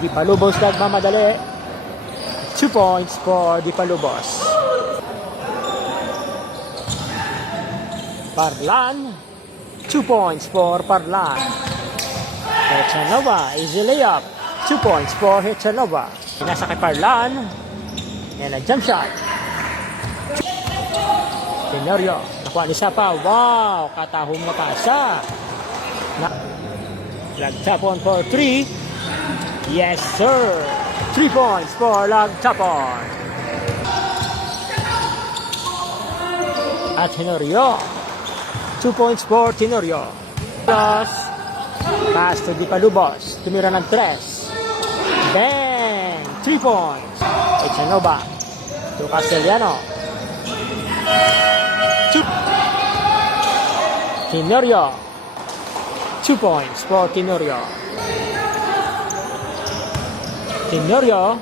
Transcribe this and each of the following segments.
Di Palubos nagmamadali. 2 points for Di Palubos. Parlan. 2 points for Parlan. Hechanova, easy layup. 2 points for Hechanova. Nasa kay Parlan. Yan ang jump shot. Tenorio, nakuha ni Sapa. Wow, katahong na pasa. Lagtapon for 3. Yes, sir. 3 points for Lagtapon. At Tenorio. 2 points for Tenorio. Plus, pass to Di Palubos. Tumira ng 3. Bang! 3 points. Echanova. To Castellano. Tenorio. 2 points for Tenorio. Tenorio.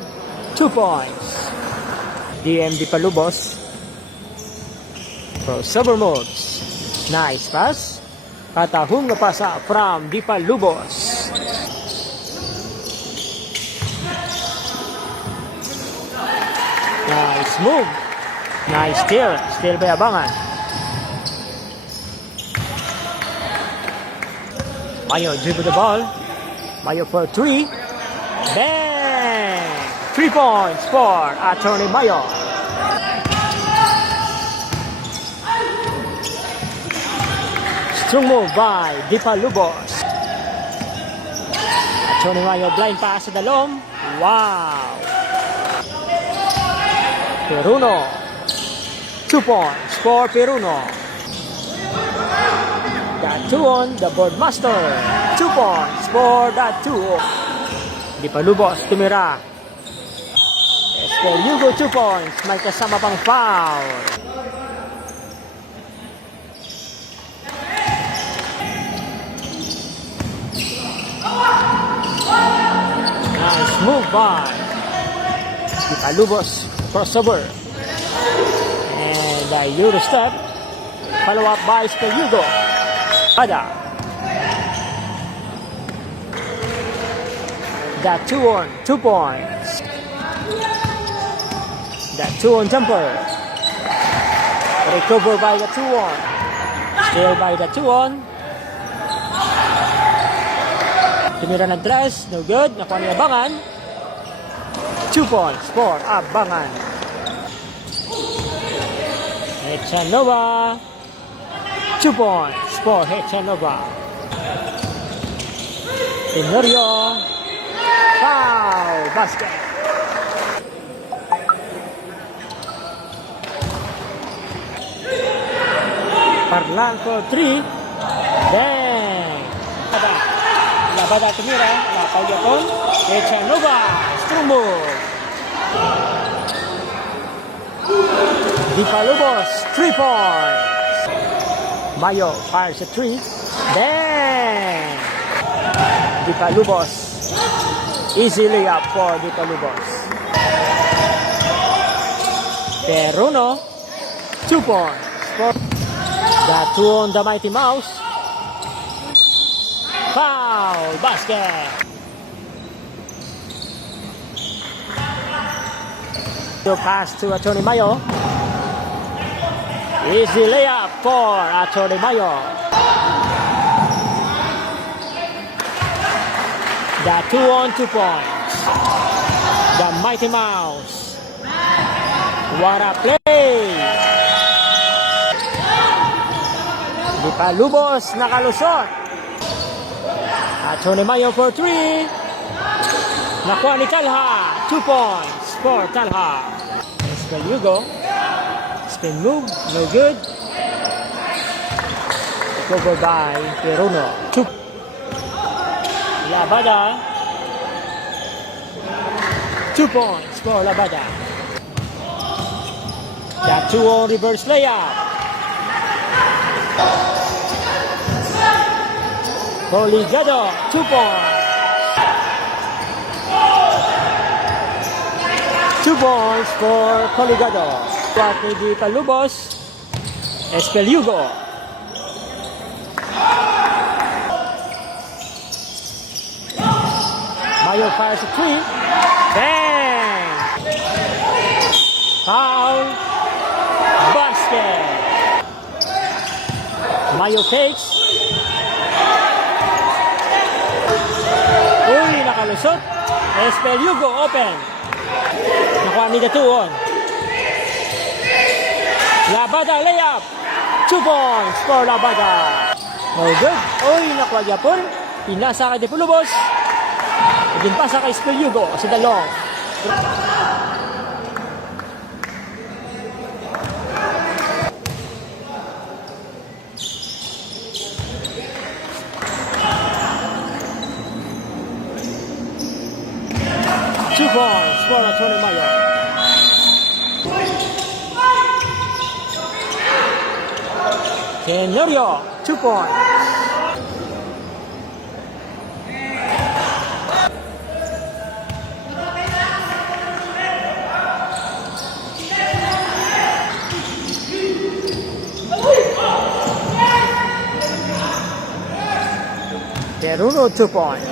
2 points. DM Di Palubos. Crossover moves. Nice pass. Katahong na pasa from Di Palubos. Nice move. Nice steal. Steal by Abangan. Mayo dribble the ball. Mayo for 3. Bang! 3 points for Attorney Mayo. Strong move by Di Palubos. Attorney Mayo blind pass sa dalom. Wow! Peruno. 2 points for Peruno. That 2 on the Boardmaster. 2 points for that 2. Di Palubos tumira. Estel Hugo 2 points. May kasama pang foul. Nice move by Di Palubos. Crossover. And a Euro step. Follow up by Estel Hugo. Ada. That 2 on 2 points. That 2 on jumper. Recover by the 2 on. Still by the 2 on. Tumira ng 3. No good. Nakuha ni Abangan. 2 points for Abangan. Hechanova. 2 points for Hechanova. Tenorio. Foul. Basket. Parlan for 3. Bang. Labada tumira. Napagyaton. Hechanova. Strong move. Di Palubos. 3 points. Mayo fires a 3. Bang! Di Palubos. Easy layup for Di Palubos. Peruno. 2 points. That 2 on the Mighty Mouse. Foul. Basket. To pass to Attorney Mayo. Easy layup for Attorney Mayo. The 2 on 2 points. The Mighty Mouse. What a play! Di Palubos nakalusot. Attorney Mayo for 3. Nakuha ni Talha. 2 points for Talha. Estel Hugo. Spin move, no good. Cover by Peruno. 2. Labada. 2 points for Labada. That 2 on reverse layup. Coligado, 2 points. 2 points for Coligado. At Di Palubos. Estel Hugo. Mayo Tenorio fires a 3. Bang! Foul. Basket. Mayo takes. Uy, nakalusot. Espel Hugo open. Nakuha ni Datuon. Labada layup. 2 points for Labada. No good. Uy, nakuha Japon. Pinasa kay Depulubos. Ipinpasa kay Espel Hugo sa dalong. Two points for Antonio Mayo. Tenorio, 2 points. Teruno, 2 points.